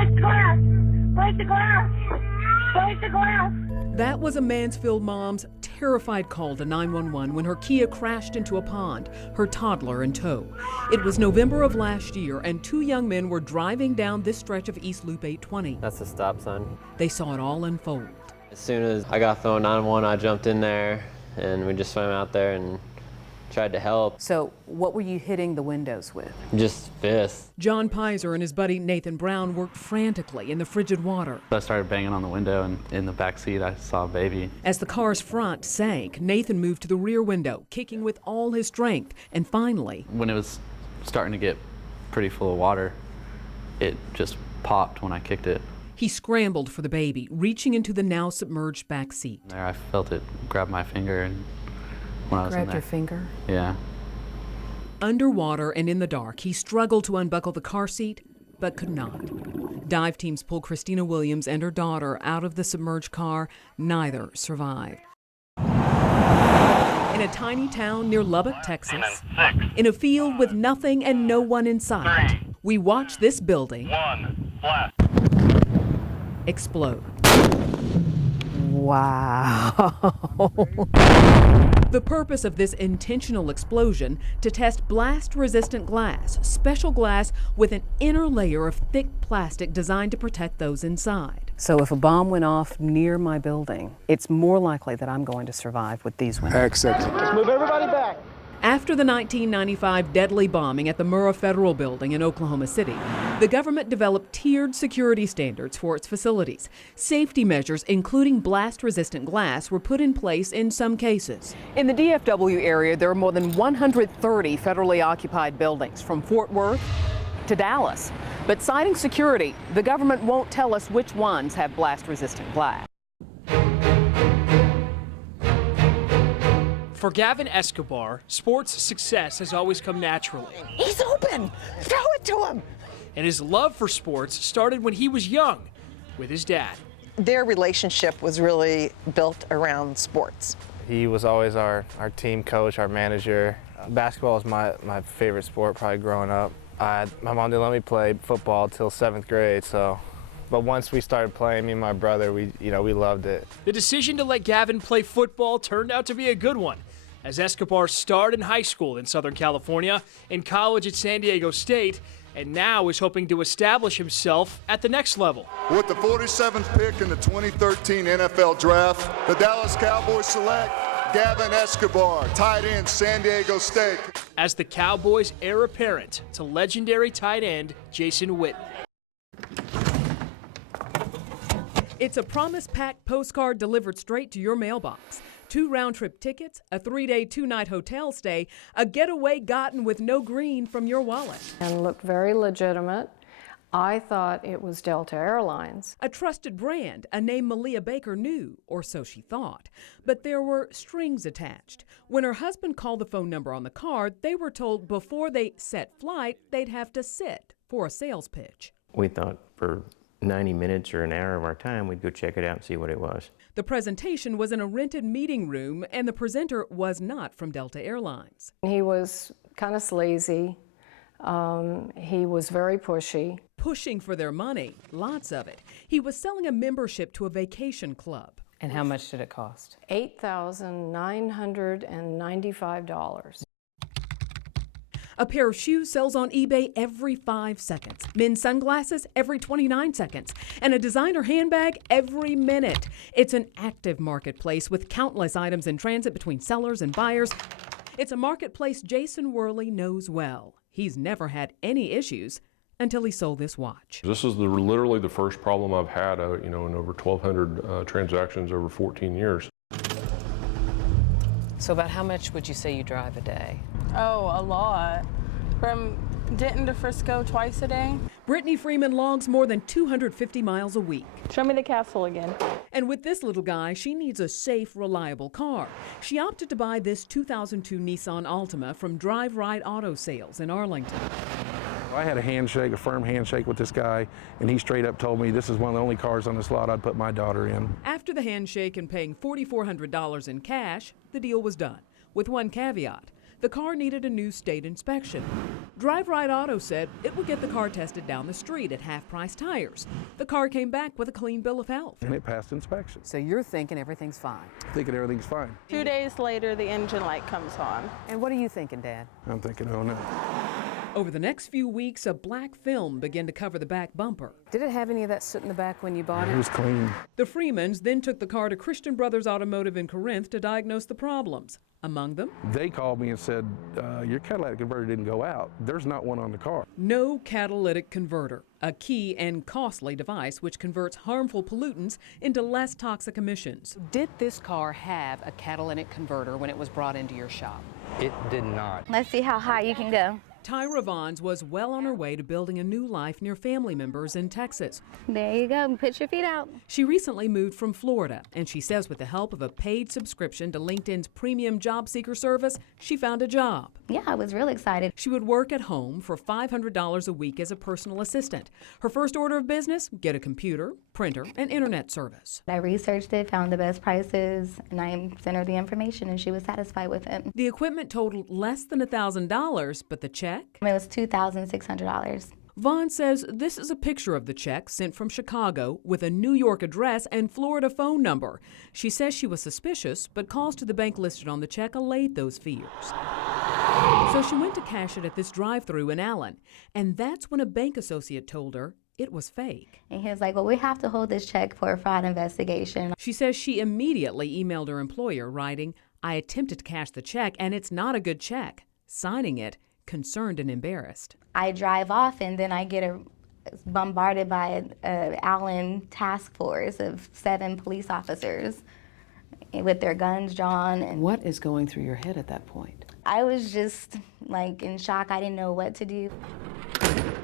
Break the glass! Break the glass! Break the glass! That was a Mansfield mom's terrified call to 911 when her Kia crashed into a pond, her toddler in tow. It was November of last year, and two young men were driving down this stretch of East Loop 820. That's the stop sign. They saw it all unfold. As soon as I got phone 911, I jumped in there, and we just swam out there and tried to help. So what were you hitting the windows with? Just fists. John Pizer and his buddy Nathan Brown worked frantically in the frigid water. I started banging on the window, and in the back seat I saw a baby. As the car's front sank, Nathan moved to the rear window, kicking with all his strength, and finally... When it was starting to get pretty full of water, it just popped when I kicked it. He scrambled for the baby, reaching into the now submerged back seat. There, I felt it grab my finger, and when I was in Grabbed there. your finger? Yeah. Underwater and in the dark, he struggled to unbuckle the car seat, but could not. Dive teams pulled Christina Williams and her daughter out of the submerged car. Neither survived. In a tiny town near Lubbock, Texas, in a field with nothing and no one in sight, we watch this building explode. Wow. The purpose of this intentional explosion to test blast-resistant glass, special glass with an inner layer of thick plastic designed to protect those inside. So if a bomb went off near my building, it's more likely that I'm going to survive with these windows. Exit. Just move everybody back. After the 1995 deadly bombing at the Murrah Federal Building in Oklahoma City, the government developed tiered security standards for its facilities. Safety measures, including blast-resistant glass, were put in place in some cases. In the DFW area, there are more than 130 federally occupied buildings, from Fort Worth to Dallas. But citing security, the government won't tell us which ones have blast-resistant glass. For Gavin Escobar, sports success has always come naturally. He's open! Throw it to him! And his love for sports started when he was young, with his dad. Their relationship was really built around sports. He was always our team coach, our manager. Basketball was my favorite sport probably growing up. My mom didn't let me play football till 7th grade, but once we started playing, me and my brother, we loved it. The decision to let Gavin play football turned out to be a good one, as Escobar starred in high school in Southern California, in college at San Diego State, and now is hoping to establish himself at the next level. With the 47th pick in the 2013 NFL Draft, the Dallas Cowboys select Gavin Escobar, tight end, San Diego State. As the Cowboys' heir apparent to legendary tight end Jason Witten. It's a promise-packed postcard delivered straight to your mailbox. 2 round-trip tickets, a 3-day, 2-night hotel stay, a getaway gotten with no green from your wallet. And looked very legitimate. I thought it was Delta Airlines. A trusted brand, a name Malia Baker knew, or so she thought. But there were strings attached. When her husband called the phone number on the card, they were told before they set flight, they'd have to sit for a sales pitch. We thought for 90 minutes or an hour of our time, we'd go check it out and see what it was. The presentation was in a rented meeting room, and the presenter was not from Delta Airlines. He was kind of sleazy. He was very pushy. Pushing for their money, lots of it. He was selling a membership to a vacation club. And how much did it cost? $8,995. A pair of shoes sells on eBay every 5 seconds. Men's sunglasses every 29 seconds. And a designer handbag every minute. It's an active marketplace with countless items in transit between sellers and buyers. It's a marketplace Jason Worley knows well. He's never had any issues until he sold this watch. This is literally the first problem I've had, in over 1,200 transactions over 14 years. So about how much would you say you drive a day? Oh, a lot. From Denton to Frisco twice a day. Brittany Freeman logs more than 250 miles a week. Show me the castle again. And with this little guy, she needs a safe, reliable car. She opted to buy this 2002 Nissan Altima from Drive Right Auto Sales in Arlington. I had a firm handshake with this guy, and he straight up told me this is one of the only cars on this lot I'd put my daughter in. After the handshake and paying $4,400 in cash, the deal was done, with one caveat. The car needed a new state inspection. Drive Right Auto said it would get the car tested down the street at half-price tires. The car came back with a clean bill of health. And it passed inspection. So you're thinking everything's fine. Thinking everything's fine. 2 days later, the engine light comes on. And what are you thinking, Dad? I'm thinking, oh no. Over the next few weeks, a black film began to cover the back bumper. Did it have any of that soot in the back when you bought it? It was clean. The Freemans then took the car to Christian Brothers Automotive in Corinth to diagnose the problems. Among them, They called me and said, your catalytic converter didn't go out. There's not one on the car. no catalytic converter, a key and costly device which converts harmful pollutants into less toxic emissions. Did this car have a catalytic converter when it was brought into your shop? It did not. Let's see how high you can go. Tyra Vons was well on her way to building a new life near family members in Texas. There you go. Put your feet out. She recently moved from Florida, and she says with the help of a paid subscription to LinkedIn's premium job seeker service, she found a job. Yeah, I was really excited. She would work at home for $500 a week as a personal assistant. Her first order of business, get a computer, printer, and internet service. I researched it, found the best prices, and I sent her the information, and she was satisfied with it. The equipment totaled less than $1,000, but the check? It was $2,600. Vaughn says this is a picture of the check sent from Chicago with a New York address and Florida phone number. She says she was suspicious, but calls to the bank listed on the check allayed those fears. So she went to cash it at this drive-thru in Allen, and that's when a bank associate told her it was fake. And he was like, well, we have to hold this check for a fraud investigation. She says she immediately emailed her employer, writing, I attempted to cash the check, and it's not a good check. Signing it, concerned and embarrassed. I drive off, and then I get bombarded by an Allen task force of 7 police officers with their guns drawn. And what is going through your head at that point? I was just like in shock. I didn't know what to do.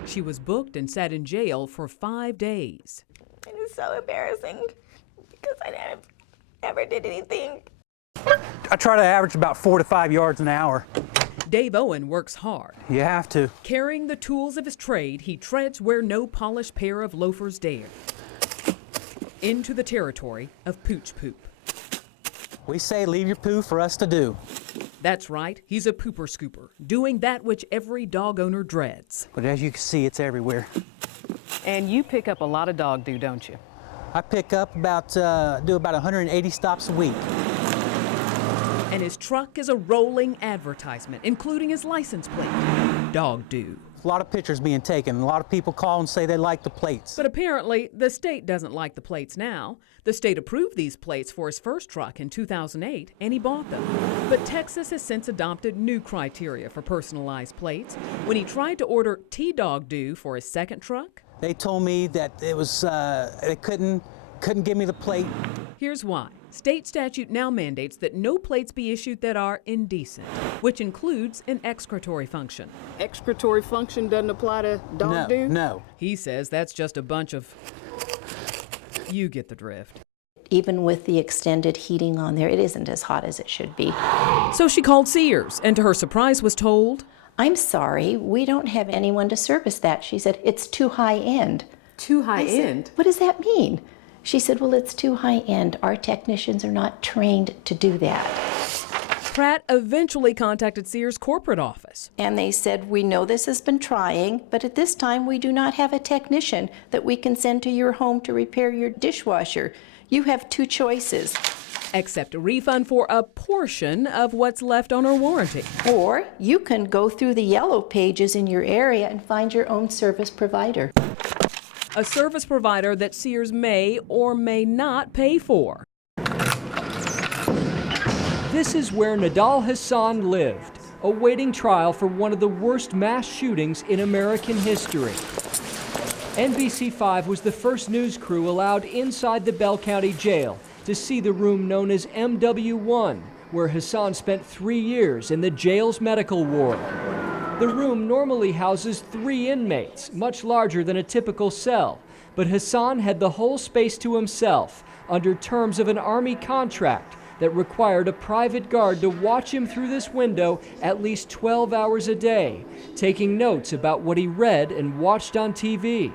She was booked and sat in jail for 5 days. It is so embarrassing because I never did anything. I try to average about 4 to 5 yards an hour. Dave Owen works hard. You have to. Carrying the tools of his trade, he treads where no polished pair of loafers dare. Into the territory of pooch poop. We say leave your poo for us to do. That's right, he's a pooper scooper, doing that which every dog owner dreads. But as you can see, it's everywhere. And you pick up a lot of dog doo, don't you? I pick up do about 180 stops a week. And his truck is a rolling advertisement, including his license plate, Dog Doo. A lot of pictures being taken. A lot of people call and say they like the plates. But apparently, the state doesn't like the plates now. The state approved these plates for his first truck in 2008, and he bought them. But Texas has since adopted new criteria for personalized plates. When he tried to order T-Dog Doo for his second truck, they told me that it was they couldn't give me the plate. Here's why. State statute now mandates that no plates be issued that are indecent, which includes an excretory function. Excretory function doesn't apply to dog doo? No. He says that's just a bunch of... You get the drift. Even with the extended heating on there, it isn't as hot as it should be. So she called Sears, and to her surprise was told, I'm sorry, we don't have anyone to service that. She said, it's too high end. Too high end? What does that mean? She said, well, it's too high end. Our technicians are not trained to do that. Pratt eventually contacted Sears' corporate office. And they said, we know this has been trying, but at this time we do not have a technician that we can send to your home to repair your dishwasher. You have 2 choices. Accept a refund for a portion of what's left on her warranty. Or you can go through the yellow pages in your area and find your own service provider. A service provider that Sears may or may not pay for. This is where Nidal Hassan lived, awaiting trial for one of the worst mass shootings in American history. NBC5 was the first news crew allowed inside the Bell County Jail to see the room known as MW1, where Hassan spent 3 years in the jail's medical ward. The room normally houses 3 inmates, much larger than a typical cell, but Hassan had the whole space to himself under terms of an Army contract that required a private guard to watch him through this window at least 12 hours a day, taking notes about what he read and watched on TV.